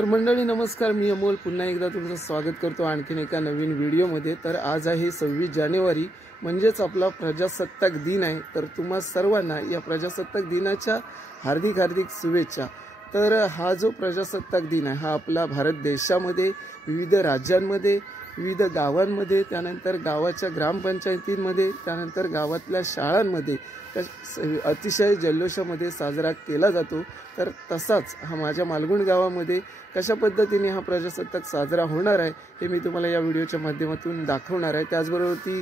तर मंडळी नमस्कार, मी अमोल पुन्हा एकदा तुमचं स्वागत करतो आणखीन एका नवीन व्हिडिओमध्ये। तर आज आहे 26 जानेवारी म्हणजेच आपला प्रजासत्ताक दिन आहे। तर तुम्हा सर्वांना या प्रजासत्ताक दिनाच्या हार्दिक हार्दिक शुभेच्छा। तर हा जो प्रजासत्ताक दिन आहे हा आपला भारत देशामध्ये विविध राज्यांमध्ये विविध गावांमध्ये त्यानंतर गावाच्या ग्रामपंचायतींमध्ये त्यानंतर गावातल्या शाळांमध्ये अतिशय जल्लोषामध्ये साजरा केला जातो। तर तसाच हा माझ्या मालगुण गावामध्ये कशा पद्धतीने हा प्रजासत्ताक साजरा होणार आहे हे मी तुम्हाला या व्हिडिओच्या माध्यमातून दाखवणार आहे। त्याचबरोबर ती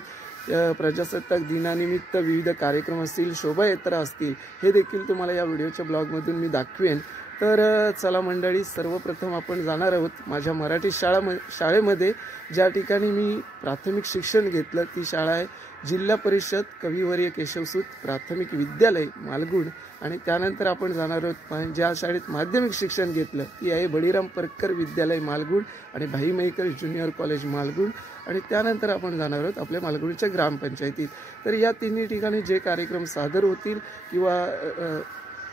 प्रजासत्ताक दिनानिमित्त विविध कार्यक्रम असतील, शोभायात्रा असतील, हे देखील तुम्हाला या व्हिडिओच्या ब्लॉगमधून मी दाखवेन। तर चला मंडळी, सर्वप्रथम आपण जाणार आहोत माझ्या मराठी शाळेमध्ये ज्या ठिकाणी मी प्राथमिक शिक्षण घेतलं। ती शाळा आहे जिल्हा परिषद कविवर्य केशवसूत प्राथमिक विद्यालय मालगुण। आणि त्यानंतर आपण जाणार आहोत ज्या शाळेत माध्यमिक शिक्षण घेतलं ती आहे बळीराम परकर विद्यालय मालगुण आणि भाई मयेकर ज्युनियर कॉलेज मालगुण। आणि त्यानंतर आपण जाणार आहोत आपल्या मालगुणच्या ग्रामपंचायतीत। तर या तिन्ही ठिकाणी जे कार्यक्रम सादर होतील किंवा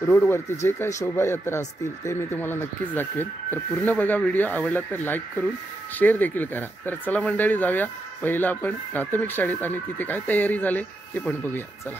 रोडवरती जे काही शोभायात्रा असतील ते मी तुम्हाला नक्कीच दाखवेन। तर पूर्ण बघा व्हिडिओ, आवडला तर लाईक करून शेअर देखील करा। तर चला मंडळी जाऊया पहिला आपण प्राथमिक शाळेत आणि तिथे काय तयारी झाली ते पण बघूया। चला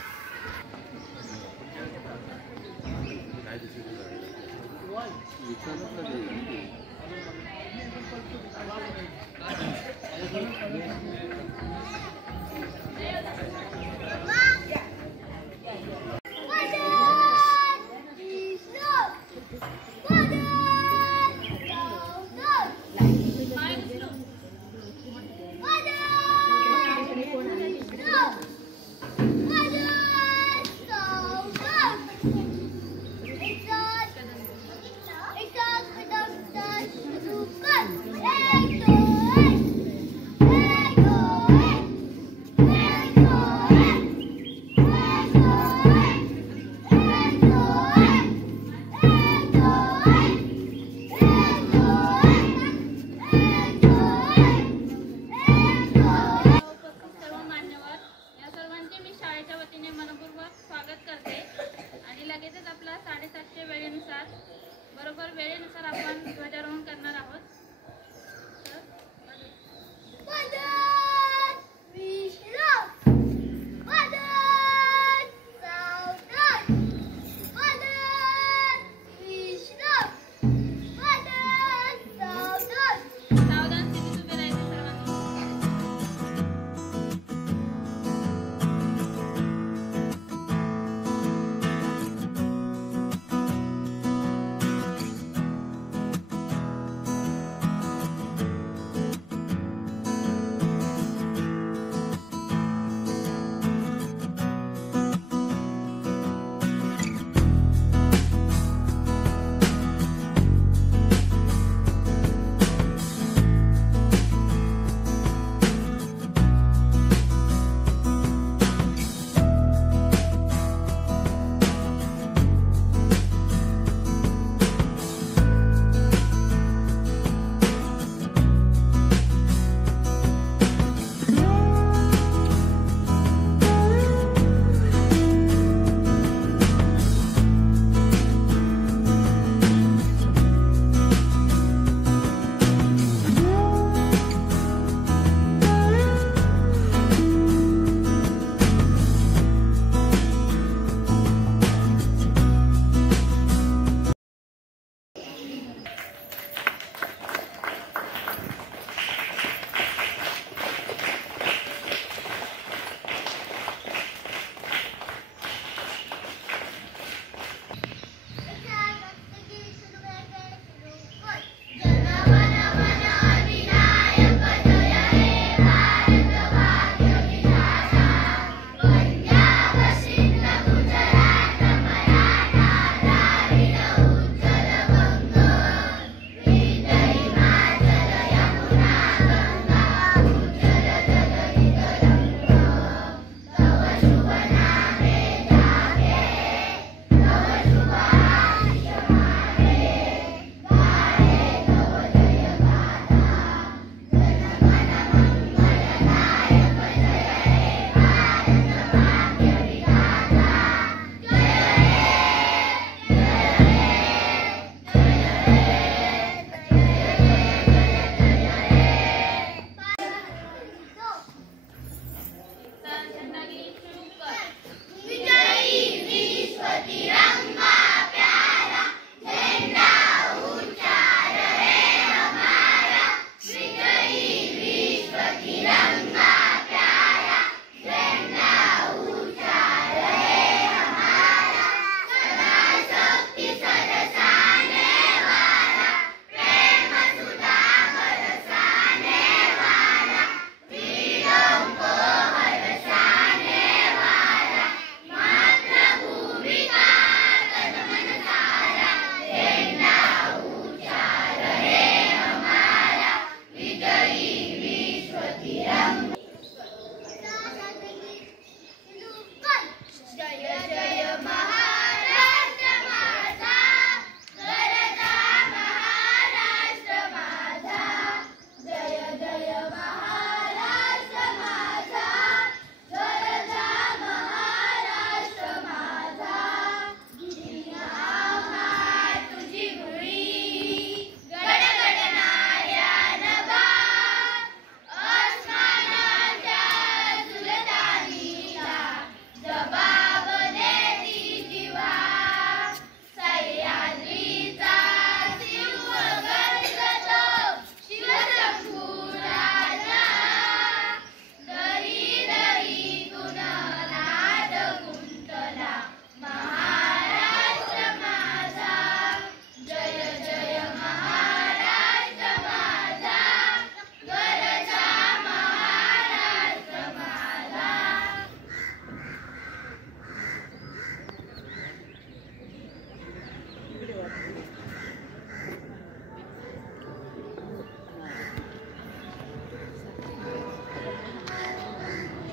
बरोबर वेळेनुसार आपण ध्वजारोहण करणार आहोत।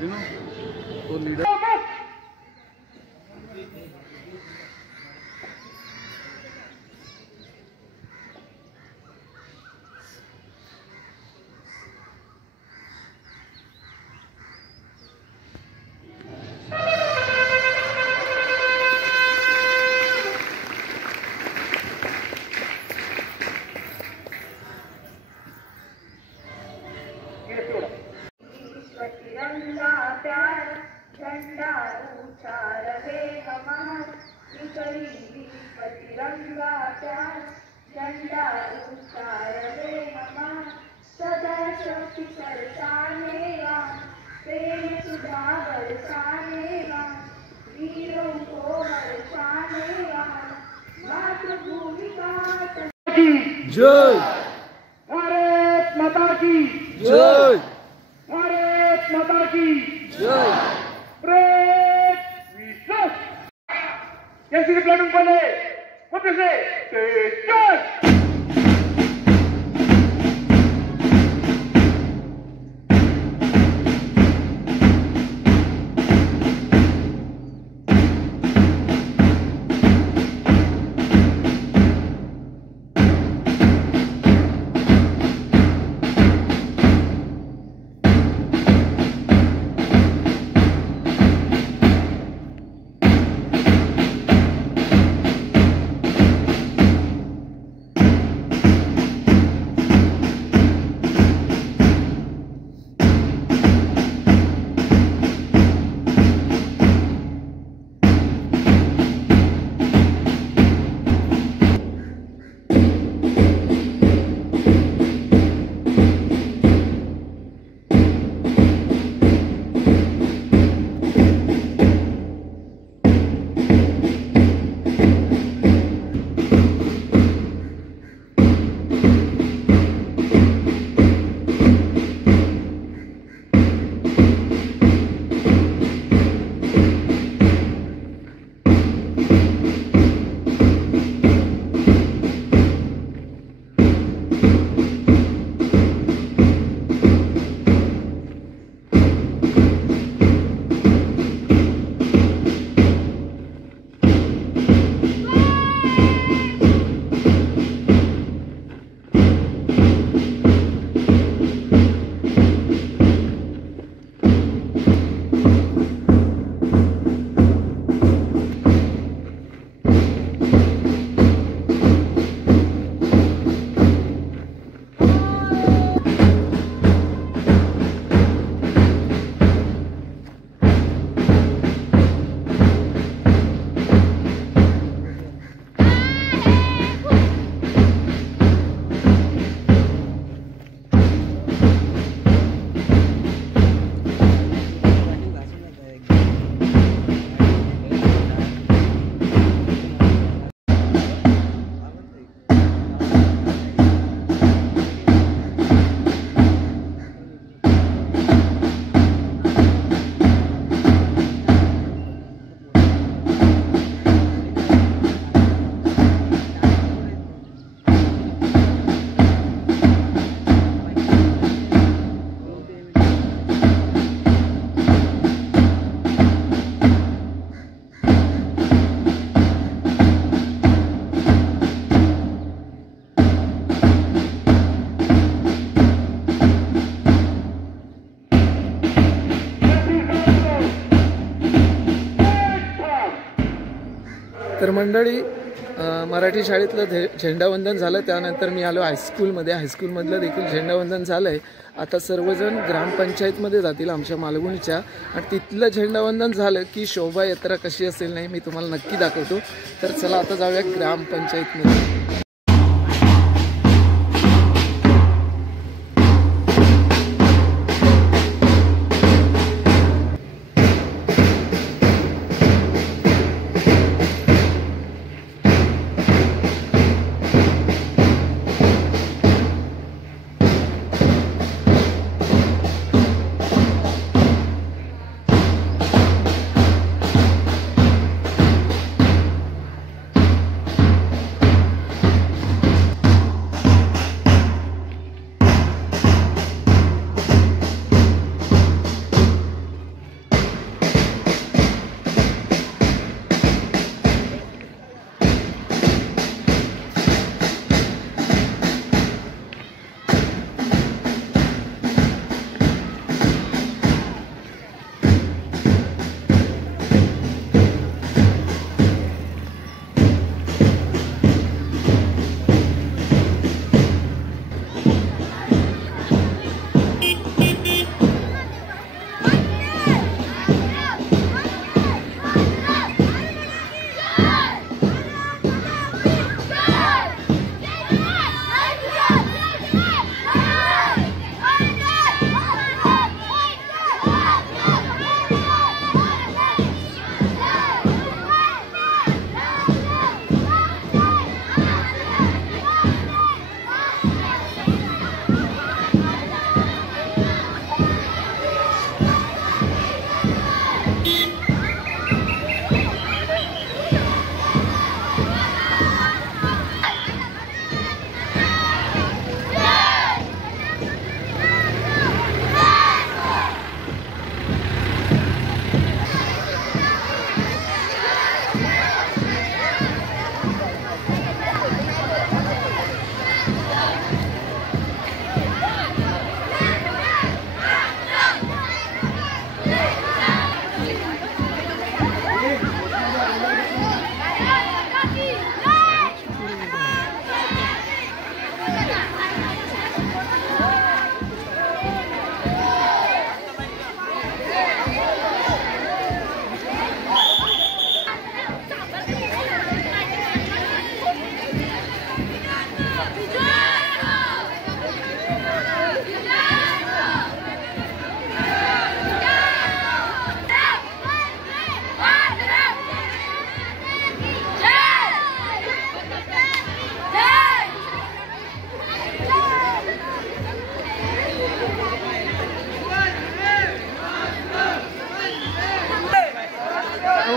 तो लीडर तिरंगा प्यार झंडा ऊंचा रहे हमारा गरीबी पर तिरंगा प्यार झंडा ऊंचा रहे हमारा सदा शक्ति बरसानेगा प्रेम सुधा बरसानेगा वीरों को बरसानेगा मातृभूमि का जय भारत माता की जय भारत माता की जय कैसी प्लानिंग बने कुछ से चल तर मंडळी मराठी शाळेतलं झेंडावंदन झालं, त्यानंतर मी आलो हायस्कूलमध्ये. हायस्कूलमधलं देखील झेंडावंदन झालं आहे. आता सर्वजण ग्रामपंचायतमध्ये जातील आमच्या मालवणीच्या, आणि तिथलं झेंडावंदन झालं की शोभायात्रा कशी असेल नाही मी तुम्हाला नक्की दाखवतो. तर चला आता जाऊया ग्रामपंचायतमध्ये.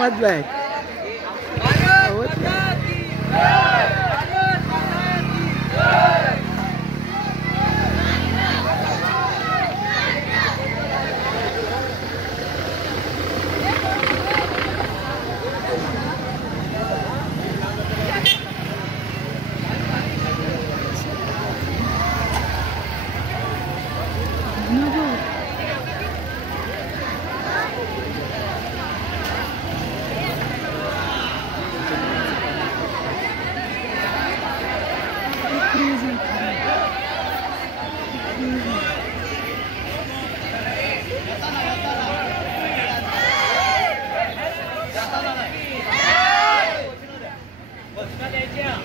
बाद बॅग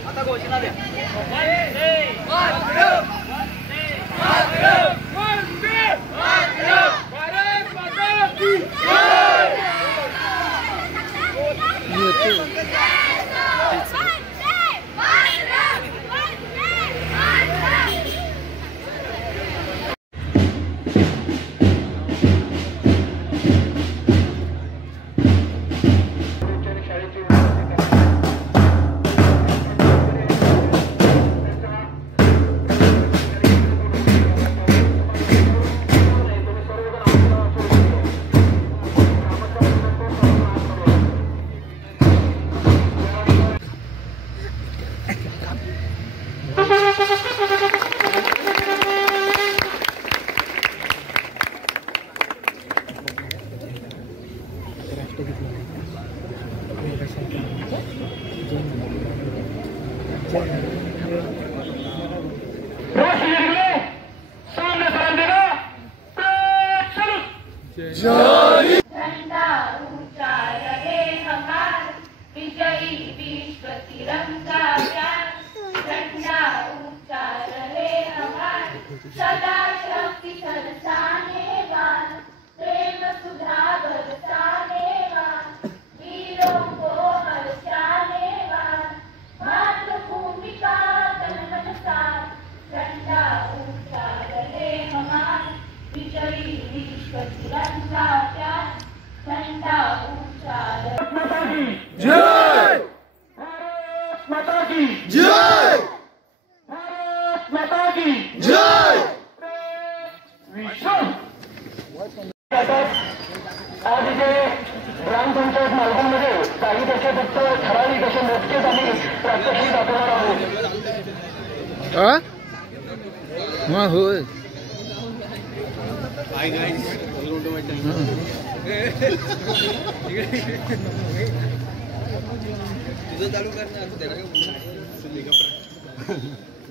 आता घोषणा द्या. झंडा ऊंचा रहे हमारा, विजयी विश्व तिरंगा प्यार. झंडा ऊंचा रहे हमारा, सदा शक्ति बरसाने वाला, प्रेम सुधा बरसाने वाला, वीरों को हर्षाने वाला, मातृभूमि का तन मन साथ. झंडा ऊंचा रहे हमारा, विजयी विश्व तिरंगा प्यार. झंडा ऊंचा रहे. जय भारत माता की जय भारत माता की जय. आज इथे ग्रामपंचायत मालकांमध्ये काही त्याचे फक्त ठराविक असे मोजकेच आम्ही प्रात्यक्षिक दाखवणार आहोत. होय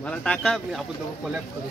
मला टाका मी आपण तो कोलॅप करू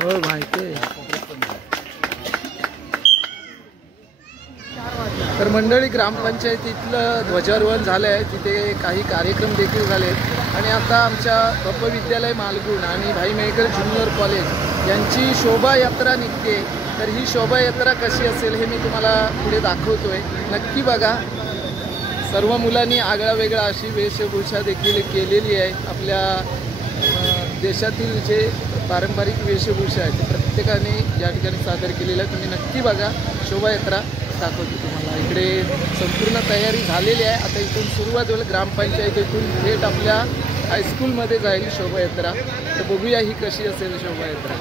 हो माहिती आहे. तर मंडळी ग्रामपंचायतीतलं ध्वजारोहण झालं आहे, तिथे काही कार्यक्रम देखील झाले आणि आता आमच्या बप्प विद्यालय मालगुण आणि भाई मेहकर ज्युनियर कॉलेज यांची शोभायात्रा निघते. तर ही शोभायात्रा कशी असेल हे मी तुम्हाला पुढे दाखवतोय, नक्की बघा. सर्व मुलांनी आगळा वेगळा अशी वेशभूषा देखील केलेली आहे. आपल्या देशातील जे पारंपरिक वेशभूषा आहे ते प्रत्येकाने या ठिकाणी सादर केलेलं आहे. तुम्ही नक्की बघा, शोभायात्रा दाखवतो तुम्हाला. इकडे संपूर्ण तयारी झालेली आहे. आता इथून सुरुवात होईल, ग्रामपंचायतीतून थेट आपल्या हायस्कूलमध्ये जाईल शोभायात्रा. तर बघूया ही कशी असेल शोभायात्रा.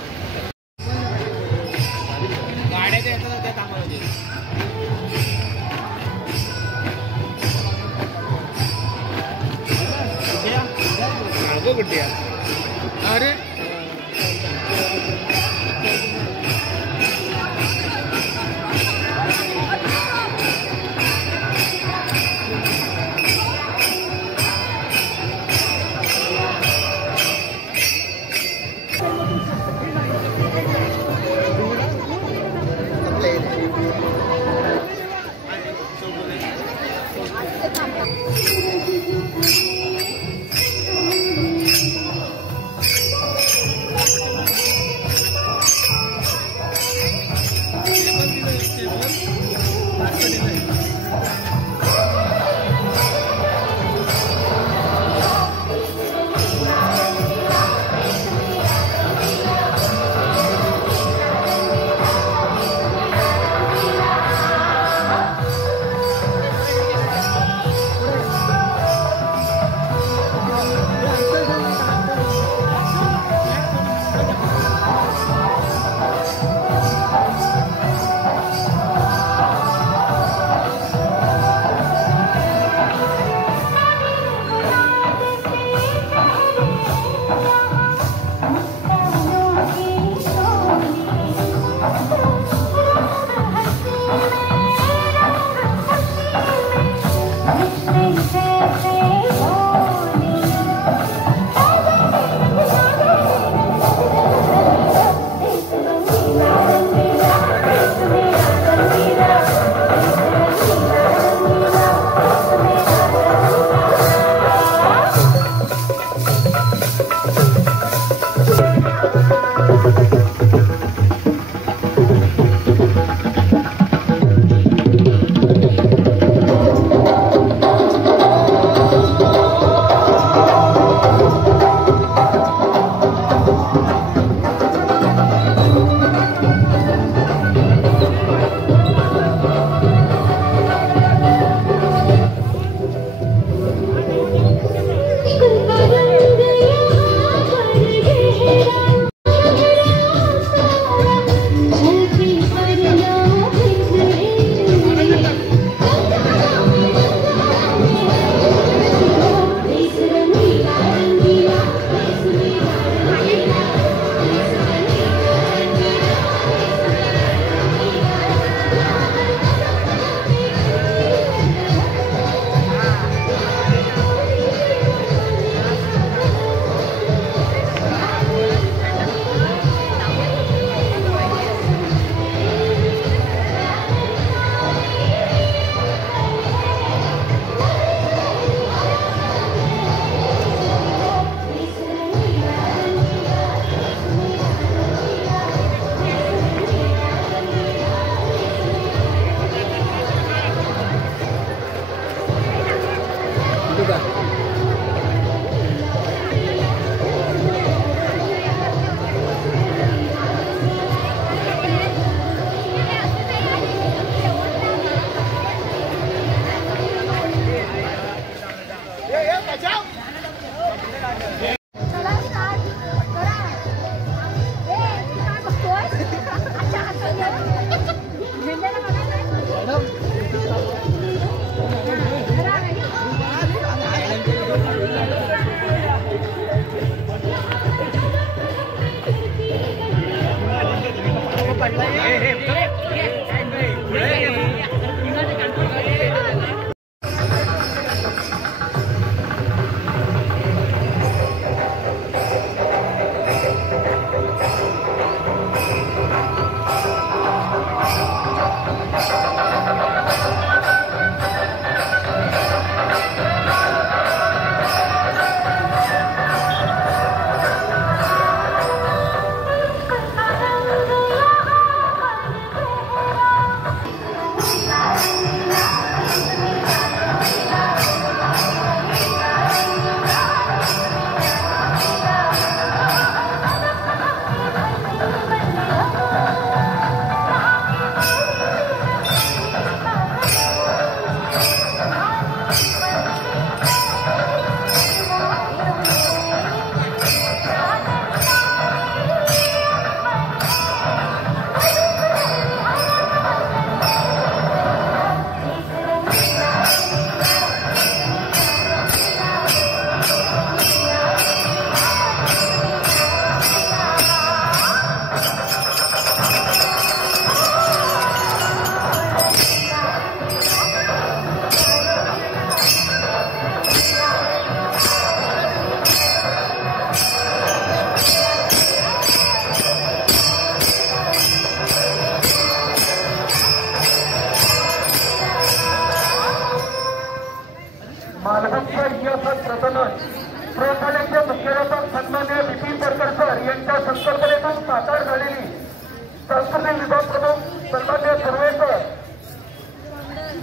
अरे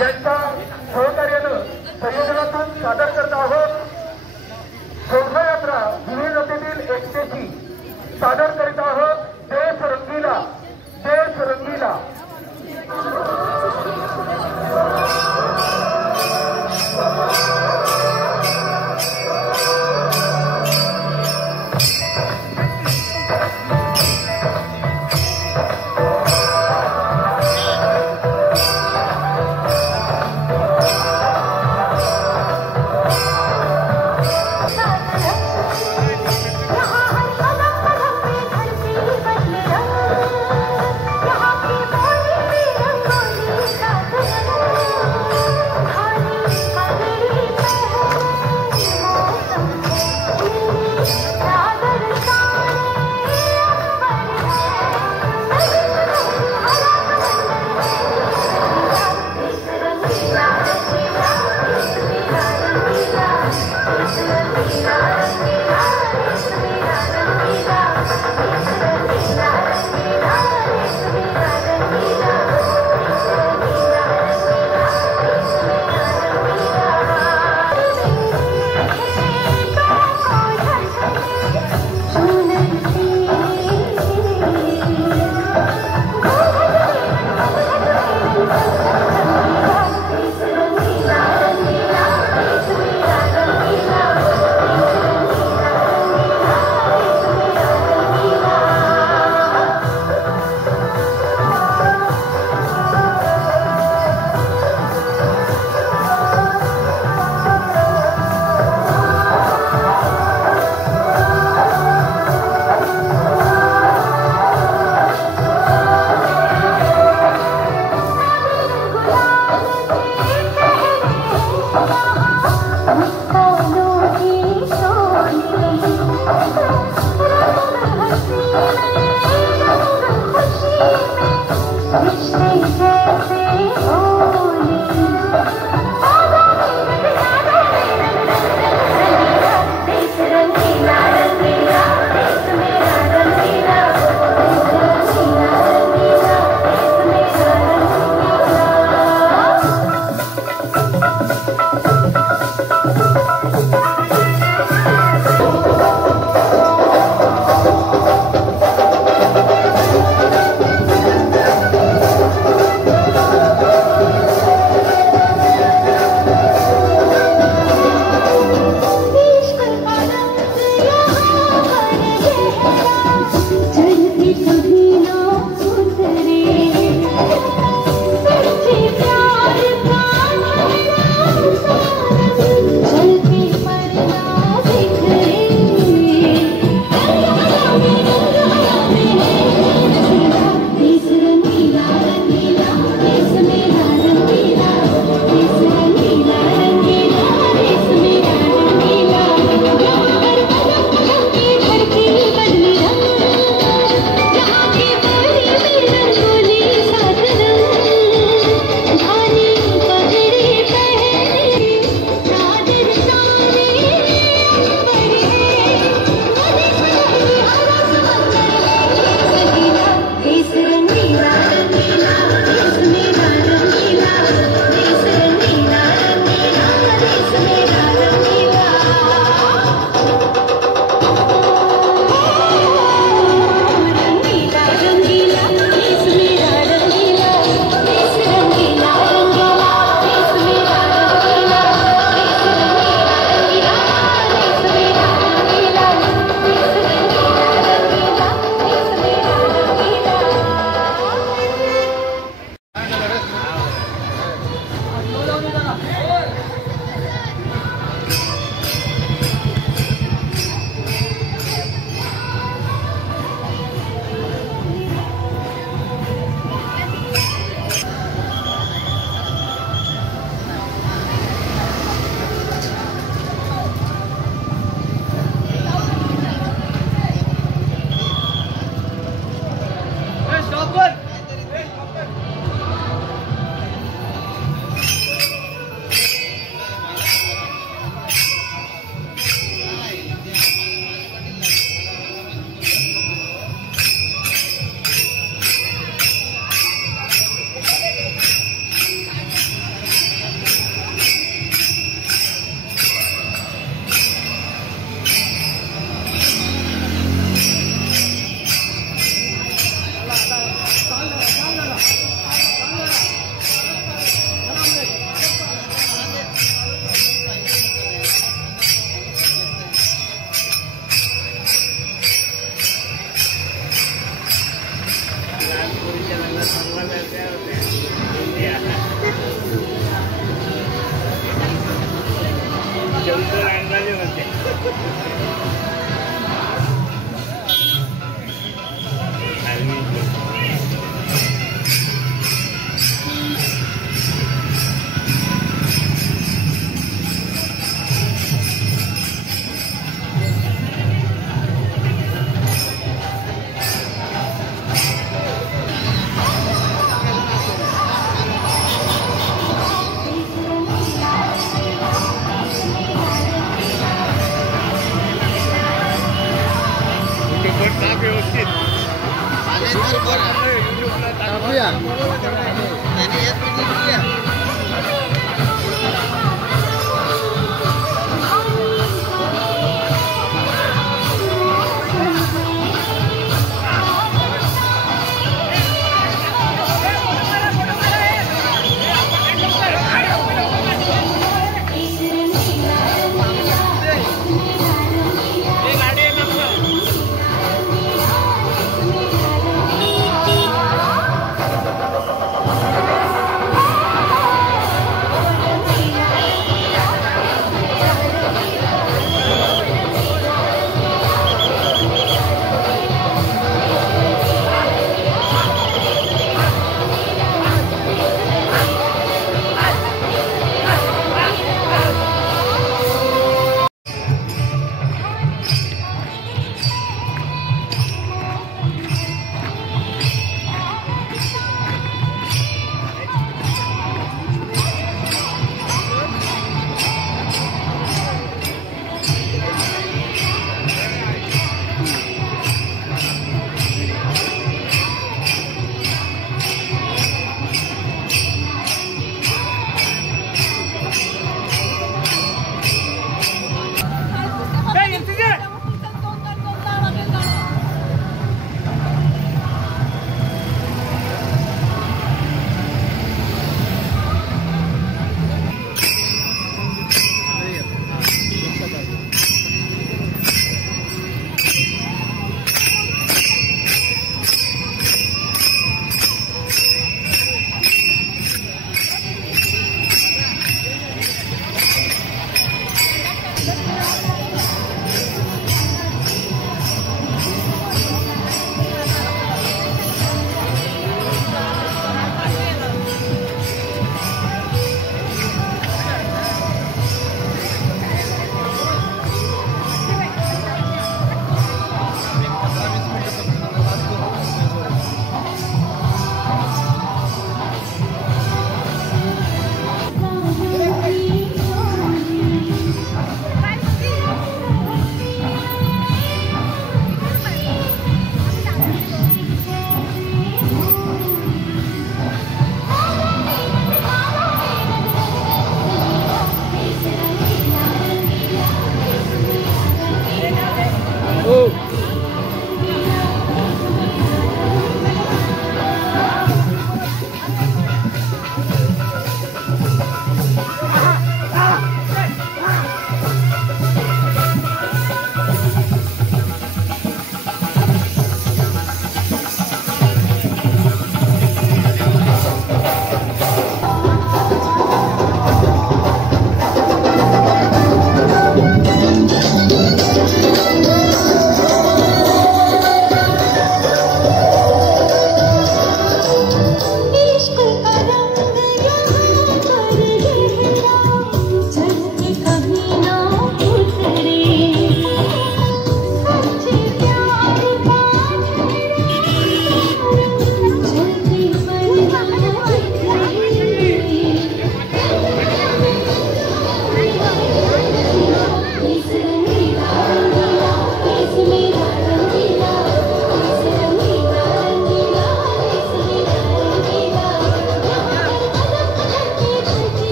यांच्या सहकार्यानं संयोजनातून सादर करत आहोत. शोभायात्रा विविधतेतील एकतेची सादर करीत आहोत. देश रंगीला, देश रंगीला. यहाँ हर कदम कदम पे धरती बदले रंग.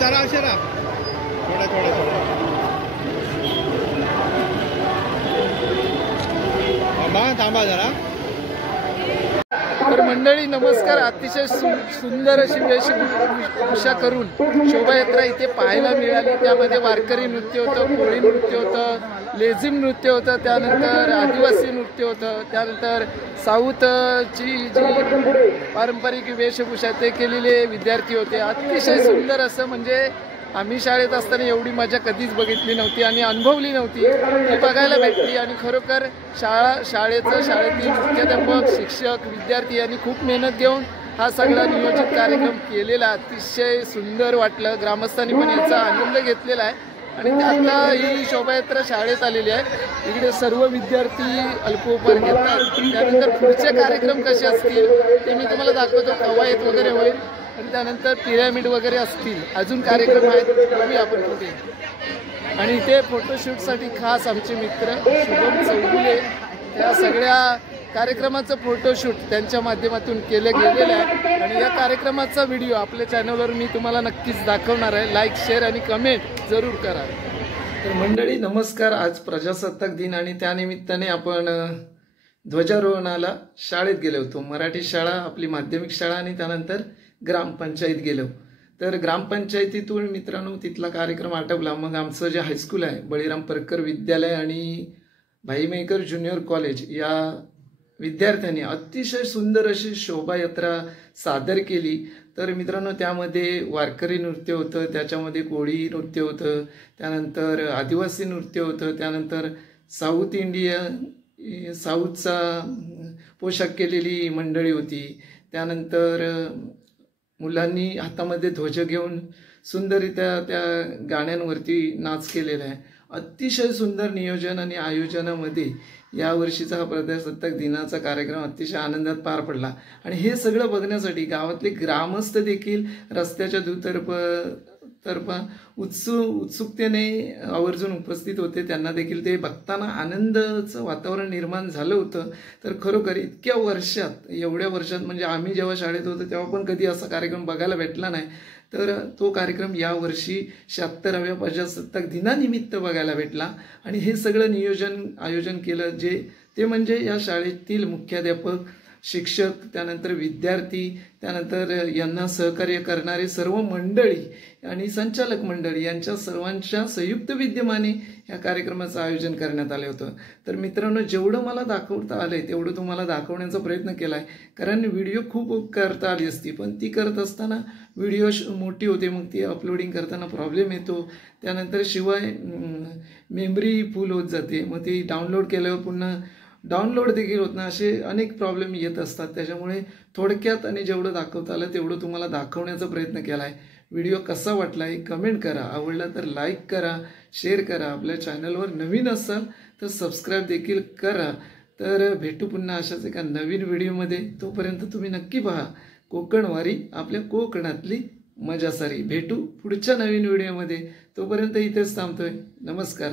जरा अक्षरा थोडा थांबा जरा. तर मंडळी नमस्कार. अतिशय सुंदर अशी वेशभूषा करून शोभायात्रा इथे पाहायला मिळाली. त्यामध्ये वारकरी नृत्य होतं, कोळी नृत्य होतं, लेझिम नृत्य होतं, त्यानंतर आदिवासी नृत्य होतं, त्यानंतर साऊथची जी पारंपरिक वेशभूषा ते केलेले विद्यार्थी होते. अतिशय सुंदर असं म्हणजे आम्ही शाळेत असताना एवढी मजा कधीच बघितली नव्हती आणि अनुभवली नव्हती, ती बघायला भेटली. आणि खरोखर शाळेतील मुख्याध्यापक, शिक्षक, विद्यार्थी यांनी खूप मेहनत घेऊन हा सगळा नियोजित कार्यक्रम केलेला. अतिशय सुंदर वाटलं. ग्रामस्थांनी पण याचा आनंद घेतलेला आहे. आणि आता ही शोभायात्रा शाळेत आलेली आहे. इकडे सर्व विद्यार्थी अल्पोपहार घेतात. त्यानंतर पुढचे कार्यक्रम कसे असतील ते मी तुम्हाला दाखवतो. कवायत वगैरे होईल आणि त्यानंतर पिरॅमिड वगैरे असतील. अजून कार्यक्रम आहेत, बघूया आपण पुढे. आणि इथे फोटोशूटसाठी खास आमचे मित्र शुभम चौगुले त्या सगळ्या कार्यक्रमाचं फोटोशूट त्यांच्या माध्यमातून केलं गेलेलं आहे. आणि या कार्यक्रमाचा व्हिडिओ आपल्या चॅनलवर मी तुम्हाला नक्कीच दाखवणार आहे. लाईक, शेअर आणि कमेंट जरूर करा. तर मंडळी नमस्कार. आज प्रजासत्ताक दिन आणि त्यानिमित्ताने आपण ध्वजारोहणाला शाळेत गेलो होतो. मराठी शाळा, आपली माध्यमिक शाळा आणि त्यानंतर ग्रामपंचायत गेलो. तर ग्रामपंचायतीतून मित्रांनो तिथला कार्यक्रम आटपला. मग आमचं जे हायस्कूल आहे बळीराम परकर विद्यालय आणि भाईमेकर ज्युनियर कॉलेज या विद्यार्थ्यांनी अतिशय सुंदर अशी शोभायात्रा सादर केली. तर मित्रांनो त्यामध्ये वारकरी नृत्य होतं, त्याच्यामध्ये कोळी नृत्य होतं, त्यानंतर आदिवासी नृत्य होतं, त्यानंतर साऊथचा पोशाख केलेली मंडळी होती, त्यानंतर मुलांनी हातामध्ये ध्वज घेऊन सुंदररित्या त्या गाण्यांवरती नाच केलेला आहे. अतिशय सुंदर नियोजन आणि आयोजनामध्ये यावर्षीचा हा प्रजासत्ताक दिनाचा कार्यक्रम अतिशय आनंदात पार पडला. आणि हे सगळं बघण्यासाठी गावातले ग्रामस्थ देखील रस्त्याच्या दुतर्फा उत्सुकतेने आवर्जून उपस्थित होते. त्यांना देखील ते बघताना आनंदाचं वातावरण निर्माण झालं होतं. तर खरोखर एवढ्या वर्षात म्हणजे आम्ही जेव्हा शाळेत होतो तेव्हा पण कधी असा कार्यक्रम बघायला भेटला नाही. तर तो कार्यक्रम यावर्षी 76व्या प्रजासत्ताक दिनानिमित्त बघायला भेटला. आणि हे सगळं आयोजन केलं ते म्हणजे या शाळेतील मुख्याध्यापक, शिक्षक, त्यानंतर विद्यार्थी, त्यानंतर यांना सहकार्य करणारे सर्व मंडळी आणि संचालक मंडळी यांच्या सर्वांच्या संयुक्त विद्यमाने या कार्यक्रमाचं आयोजन करण्यात आलं होतं. तर मित्रांनो जेवढं मला दाखवता आलंय तेवढं तुम्हाला दाखवण्याचा प्रयत्न केला आहे. कारण व्हिडिओ खूप करता आली असती पण ती करत असताना व्हिडिओ मोठी होते, मग ती अपलोडिंग करताना प्रॉब्लेम येतो. त्यानंतर शिवाय मेमरी फुल होत जाते, मग ती डाउनलोड केल्यावर पुन्हा डाउनलोड देखील होत नाही. असे अनेक प्रॉब्लेम येत असतात. त्याच्यामुळे थोडक्यात आणि जेवढं दाखवता आलं तेवढं तुम्हाला दाखवण्याचा प्रयत्न केला आहे. व्हिडिओ कसा वाटला आहे कमेंट करा. आवडला तर लाईक करा, शेअर करा. आपल्या चॅनलवर नवीन असाल तर सबस्क्राईब देखील करा. तर भेटू पुन्हा अशाच एका नवीन व्हिडिओमध्ये. तोपर्यंत तुम्ही नक्की पहा कोकणवारी, आपल्या कोकणातली मजा सारी. भेटू पुढच्या नवीन व्हिडिओमध्ये. तोपर्यंत इथेच थांबतोय. नमस्कार.